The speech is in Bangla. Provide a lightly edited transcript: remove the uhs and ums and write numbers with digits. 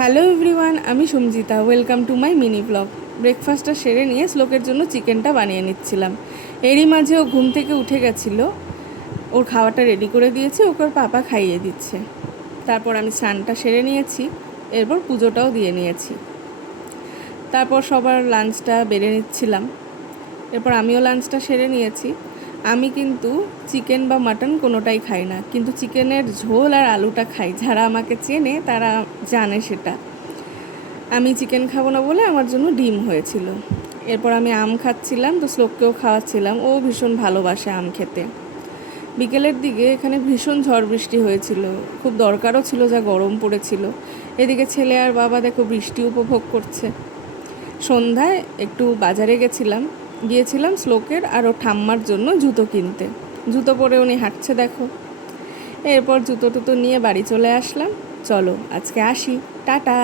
হ্যালো এভরিওয়ান, আমি Sanjita. Welcome to my mini blog. ব্রেকফাস্টটা সেরে নিয়ে শ্লোকের জন্য চিকেনটা বানিয়ে নিচ্ছিলাম। এরই মাঝে ও ঘুম থেকে উঠে গেছিলো, ওর খাওয়াটা রেডি করে দিয়েছি, ওকে ওর পাপা খাইয়ে দিচ্ছে। তারপর আমি স্নানটা সেরে নিয়েছি, এরপর পুজোটাও দিয়ে নিয়েছি। তারপর সবার লাঞ্চটা বেড়ে নিচ্ছিলাম। এরপর আমিও লাঞ্চটা সেরে নিয়েছি। আমি কিন্তু চিকেন বা মাটন কোনোটাই খাই না, কিন্তু চিকেনের ঝোল আর আলুটা খাই। যারা আমাকে চেনে তারা জানে সেটা। আমি চিকেন খাবো না বলে আমার জন্য ডিম হয়েছিল। এরপর আমি আম খাচ্ছিলাম, তো শ্লোককেও খাওয়াচ্ছিলাম। ও ভীষণ ভালোবাসে আম খেতে। বিকেলের দিকে এখানে ভীষণ ঝড় বৃষ্টি হয়েছিল, খুব দরকারও ছিল, যা গরম পড়েছিল। এদিকে ছেলে আর বাবা দেখো বৃষ্টি উপভোগ করছে। সন্ধ্যায় একটু বাজারে গিয়েছিলাম শ্লোকের আর ও ঠাম্মার জন্য জুতো কিনতে। জুতো পরে উনি হাঁটছে দেখো। এরপর জুতো টুতো নিয়ে বাড়ি চলে আসলাম। চলো আজকে আসি, টাটা।